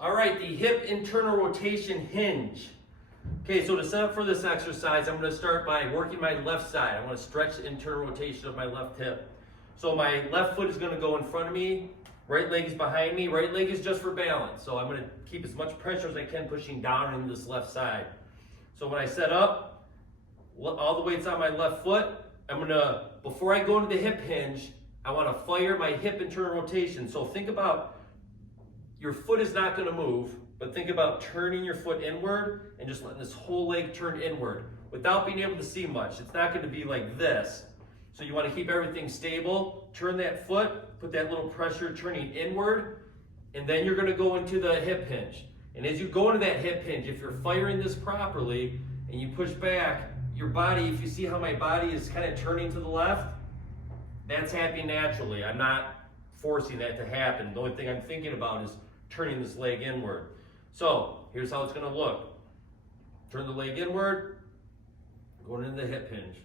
All right, the hip internal rotation hinge. Okay, so to set up for this exercise, I'm going to start by working my left side. I want to stretch the internal rotation of my left hip. So my left foot is going to go in front of me, right leg is behind me. Right leg is just for balance. So I'm going to keep as much pressure as I can pushing down into this left side. So when I set up, all the weight's on my left foot. I'm going to, before I go into the hip hinge, I want to fire my hip internal rotation. So think about your foot is not going to move, but think about turning your foot inward and just letting this whole leg turn inward without being able to see much. It's not going to be like this. So you want to keep everything stable, turn that foot, put that little pressure turning inward, and then you're going to go into the hip hinge. And as you go into that hip hinge, if you're firing this properly and you push back, your body, if you see how my body is kind of turning to the left, that's happening naturally. I'm not forcing that to happen. The only thing I'm thinking about is turning this leg inward. So here's how it's going to look. Turn the leg inward, going into the hip hinge.